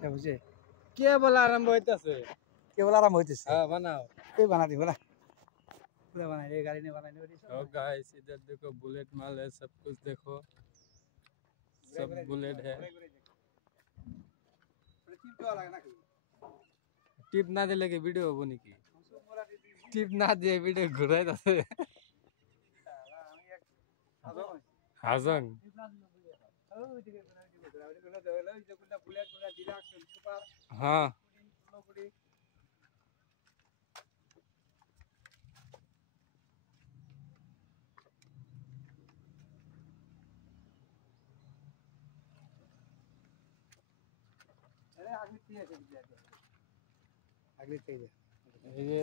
সে বুঝে কেবল আরম্ভ হইতেছে। কেবল আরাম হইতেছে। हाँ बनाओ। এই বানা দিব না पूरा बना ये गाड़ी ने बनाने वाली तो गाइस इधर देखो बुलेट माल है, सब कुछ देखो, सब बुलेट है। टिप ना दिले के वीडियो बनी की टिप ना दिए वीडियो घुराई दसे हाजन हाँ ये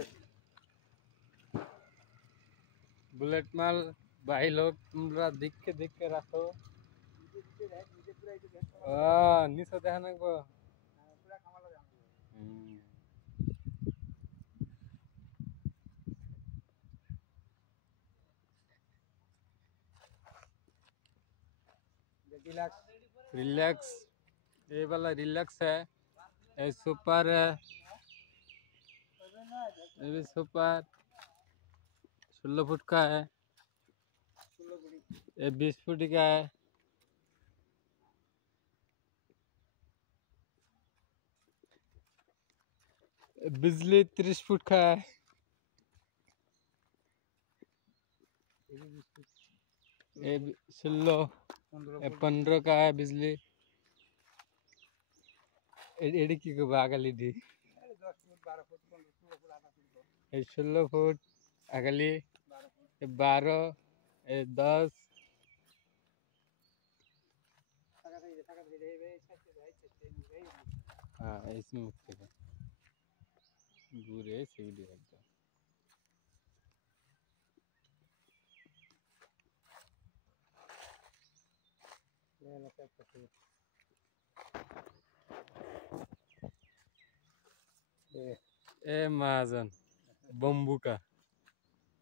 बुलेट माल भाई लोग तुमरा देख के रखो। निशा देखना को रिलैक्स, ये वाला रिलैक्स है, ये सुपर है, ये भी सुपर 16 फुट का है, ये 20 फुट का है, बिजली 30 फुट का है, ये 16 15 का है बिजली। एडी की को बागली दी 16 फुट अगली 12 10 हाँ इसमें बुरे सीढ़ी एकदम ए महाजन बम्बू का